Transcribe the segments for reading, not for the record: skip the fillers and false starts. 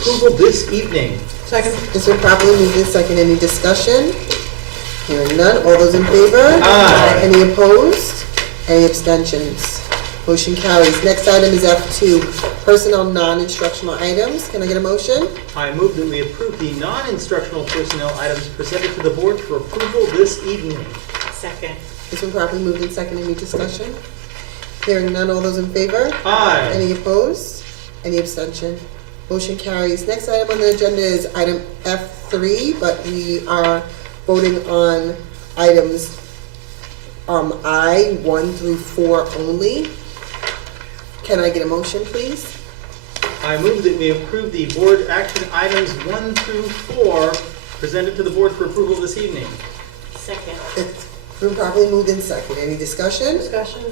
approval this evening. Second. It's been properly moved in second. Any discussion? Hearing none. All those in favor? Aye. Any opposed? Any abstentions? Motion carries. Next item is F2, personnel non-instructional items. Can I get a motion? I move that we approve the non-instructional personnel items presented to the board for approval this evening. Second. It's been properly moved in second. Any discussion? Hearing none. All those in favor? Aye. Any opposed? Any abstention? Motion carries. Next item on the agenda is item F3, but we are voting on items I, 1 through 4 only. Can I get a motion, please? I move that we approve the board action items 1 through 4 presented to the board for approval this evening. Second. It's been properly moved in second. Any discussion? Discussion.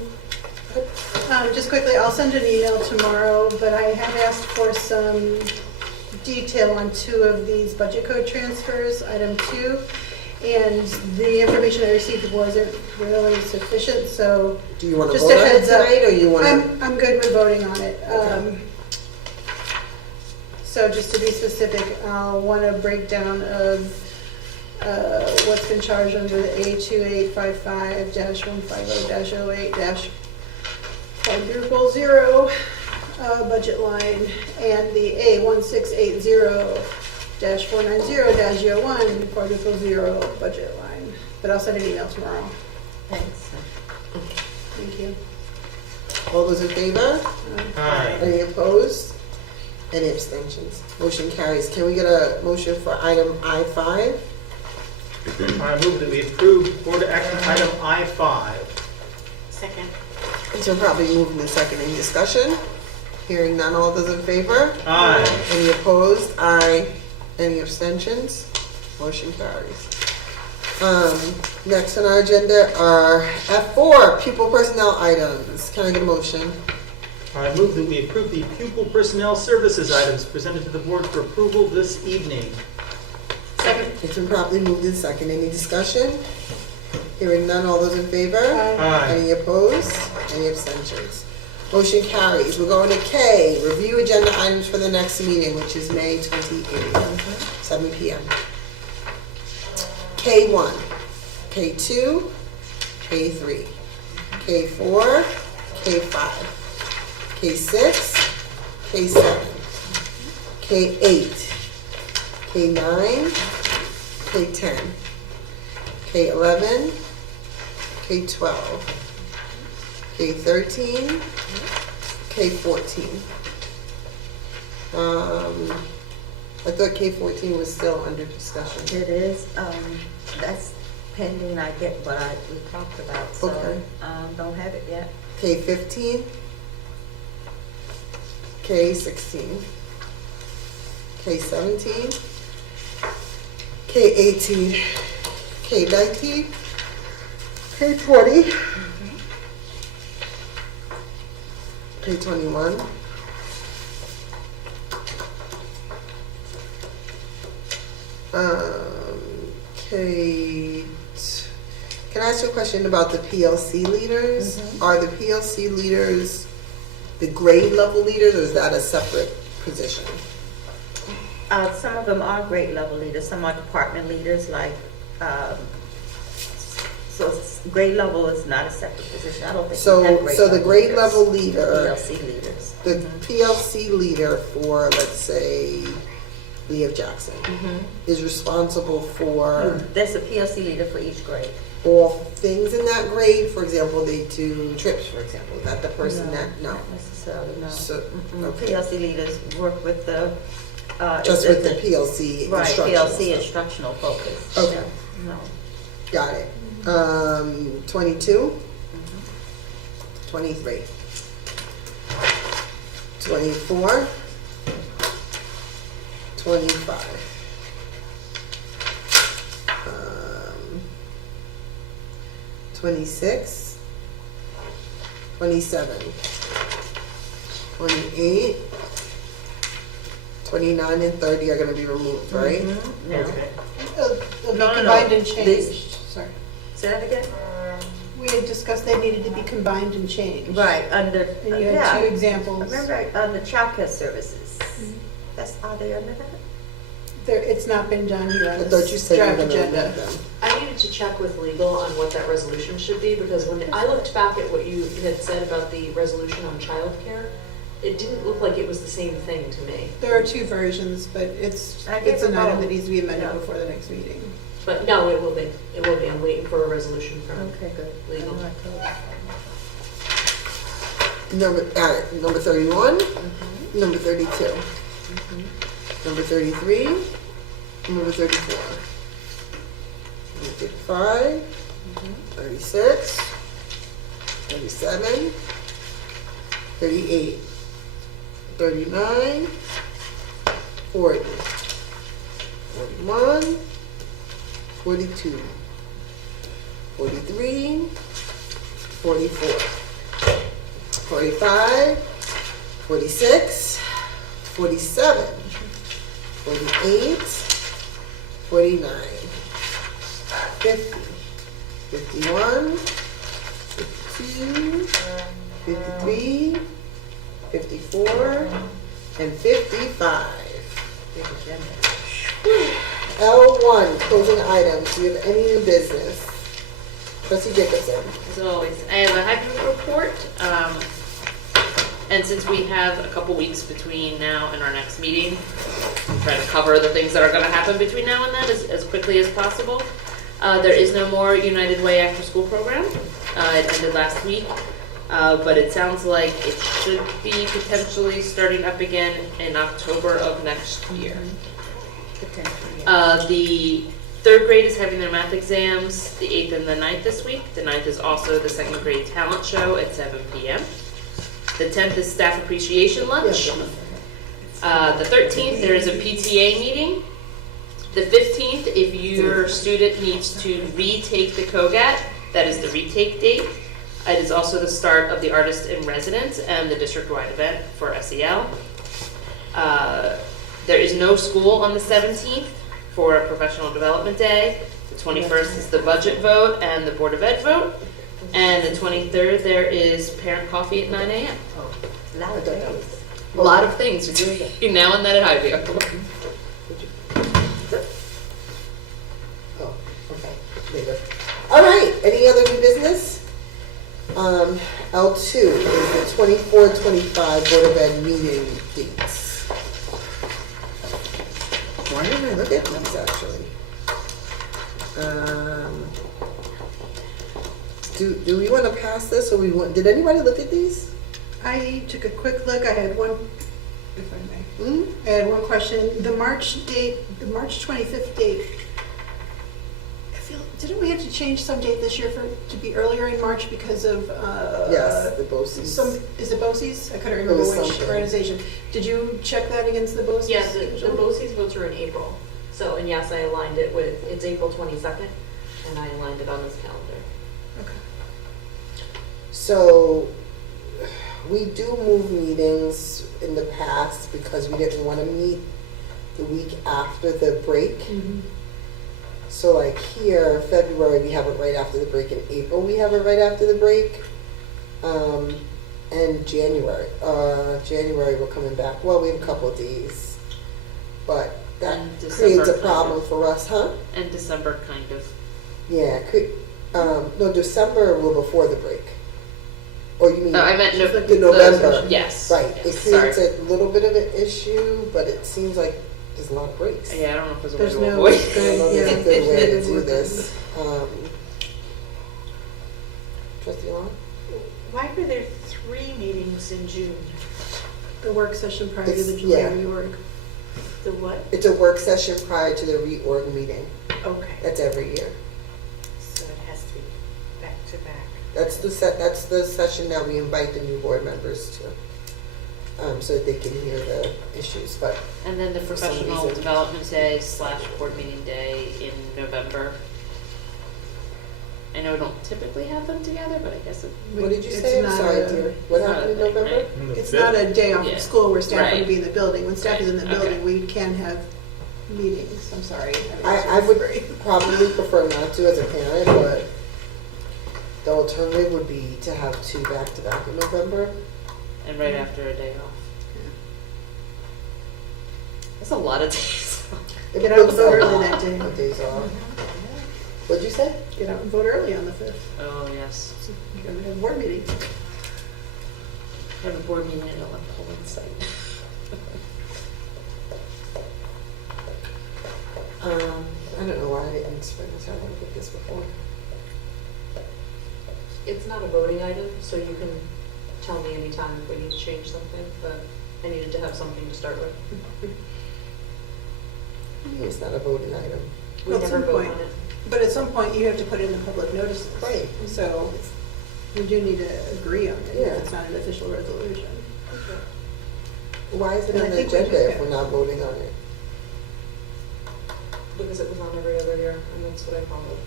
Just quickly, I'll send an email tomorrow, but I have asked for some detail on 2 of these budget code transfers, item 2, and the information I received wasn't really sufficient, so Do you want to just vote a on it heads up. tonight, or you want to? I'm good with voting on it. Okay. So just to be specific, I'll want a breakdown of what's been charged under the A2855-150-08- quadruple 0 budget line and the A1680-490-01 quadruple 0 budget line. But I'll send an email tomorrow. Thanks. Thank you. All those in favor? Aye. Any opposed? Any abstentions? Motion carries. Can we get a motion for item I5? I move that we approve board action item I5. Second. It's been probably moved in second. Any discussion? Hearing none. All those in favor? Aye. Any opposed? Aye. Any abstentions? Motion carries. Next on our agenda are F4, pupil personnel items. Can I get a motion? I move that we approve the pupil personnel services items presented to the board for approval this evening. Second. It's been properly moved in second. Any discussion? Hearing none. All those in favor? Aye. Any opposed? Any abstentions? Motion carries. We're going to K, review agenda items for the next meeting, which is May 28th, 7 p.m. K1, K2, K3, K4, K5, K6, K7, K8, K9, K10, K11, K12, K13, K14. I thought K14 was still under discussion. It is, that's pending, I get what we talked about, so, Okay. don't have it yet. K15, K16, K17, K18, K19, K20, K21, can I ask you a question about the PLC leaders? Are the PLC leaders the grade level leaders, or is that a separate position? Some of them are grade level leaders, some are department leaders, like, grade level is not a separate position, I don't think. we have So the grade leaders. level leader, PLC leaders. the PLC leader for, let's say, Leo Jackson, is responsible for There's a PLC leader for each grade. all things in that grade. For example, they do trips, for example. Is that the person that, no? Not necessarily, no. So, Mm-mm. okay. PLC leaders work with the. Just with the PLC Right, instructional PLC stuff. instructional focus. Okay. Yeah, no. Got it. 22, 23, 24, 25, 26, 27, 28, 29, and 30 are going to be removed, right? Yeah. Okay. They'll be No, no, no. combined and These- changed. Sorry. Say that again? We had discussed they needed to be combined and changed. Right, under, And you had yeah. two examples. Remember, on the childcare services, Are they under that? It's not been done here on I thought you this said you were draft gonna agenda. amend them. I needed to check with legal on what that resolution should be, because when I looked back at what you had said about the resolution on childcare, it didn't look like it was the same thing to me. There are two versions, but it's I gave an her item both. that needs to be amended Yeah. before the next meeting. But no, it will be. It will be. I'm waiting for a resolution from Okay, good. legal. Number 31, number 32, number 33, number 34, number 35, 36, 37, 38, 39, 40, 41, 42, 43, 44. 45, 46, 47, 48, 49, 50, 51, 52, 53, 54, and 55. Big agenda. L1, closing items. Do you have any new business? Trustee Jacobson. As always, I have a hiking report, and since we have a couple weeks between now and our next meeting, we'll try to cover the things that are going to happen between now and then as quickly as possible. There is no more United Way after school program. It ended last week, but it sounds like it should be potentially starting up again in October of next year. Potentially, yeah. The third grade is having their math exams, the 8th and the 9th this week. The 9th is also the second grade talent show at 7 p.m. The 10th is staff appreciation lunch. The 13th, there is a PTA meeting. The 15th, if your student needs to retake the COGAT, that is the retake date. It is also the start of the Artist in Residence and the district-wide event for SEL. There is no school on the 17th for a professional development day. The 21st is the budget vote and the Board of Ed vote. And the 23rd, there is parent coffee at 9 a.m. A lot of days. A lot of things between now and then at Highview. Oh, okay, later. All right, any other new business? L2 is the 24-25 Board of Ed meeting dates. Why didn't I look at these actually? Do we want to pass this, or did anybody look at these? I took a quick look. I had one, if I may. Hmm? I had one question. The March date, the March 25th date, didn't we have to change some date this year to be earlier in March because of, Yes, the BOCES. is it BOCES? I couldn't It remember was which something. organization. Did you check that against the BOCES? Yeah, the BOCES votes are in April. So, and yes, I aligned it with, it's April 22nd, and I aligned it on this calendar. Okay. So, we do move meetings in the past because we didn't want to meet the week after the break. Mhm. So like here, February, we have it right after the break. In April, we have it right after the break. And January, we're coming back. Well, we have a couple of days. But that And December, creates a kind problem of. for us, huh? And December, kind of. Yeah, no, December will before the break. Or you mean I meant the November? Yes. Right, it Yes, creates sorry. a little bit of an issue, but it seems like there's a lot of breaks. Yeah, I don't know if there's a way There's to no avoid. I don't know if there's a good way to do this. Trustee Long? Why were there 3 meetings in June? The work session prior to the It's- July yeah. reorg. The what? It's a work session prior to the reorg meeting. Okay, That's every year. so it has to be back to back. That's the session that we invite the new board members to, so that they can hear the issues, but And then the For some professional reason. development day / board meeting day in November. I know we don't typically have them together, but I guess it, what did you It's say? I'm not sorry, a- dear. What it's not happened in a thing, November? right? It's not a day off Yeah. of school where staff Right. would be in the building. When staff is in the Right. building, Okay. we can have meetings. I'm sorry. I would probably prefer not to as a parent, but the alternative would be to have 2 back-to-back in November. and right after a day off. That's a lot of days. It Get out and puts vote a early lot that day. of days off. What'd you say? Get out and vote early on the 5th. Oh, yes. You're going to have a board meeting. I have a board meeting at a polling site. I don't know why I didn't spring this. I didn't get this before. It's not a voting item, so you can tell me anytime if we need to change something, but I needed to have something to start with. It's not a voting item. We Well, at never some vote point. on it. But at some point, you have to put in the public notices. Right. So we do need to agree on it Yeah. if it's not an official resolution. Why is it And I on the think we agenda do, if we're not voting on it? Because it was on every other year, and that's what I followed.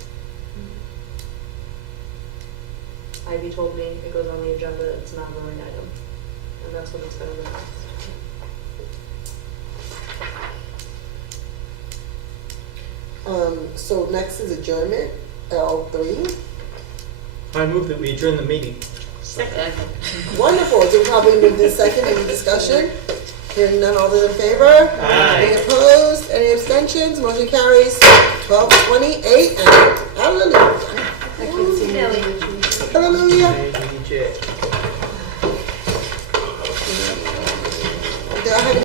Ivy told me it goes on the agenda, it's not a voting item, and that's what it's been in the past. So next is adjournment, L3. I move that we adjourn the meeting. Second. Wonderful, so we probably move this second, any discussion? Hearing none, all those in favor? Aye. Any opposed, any abstentions, motion carries 12:28, and hallelujah.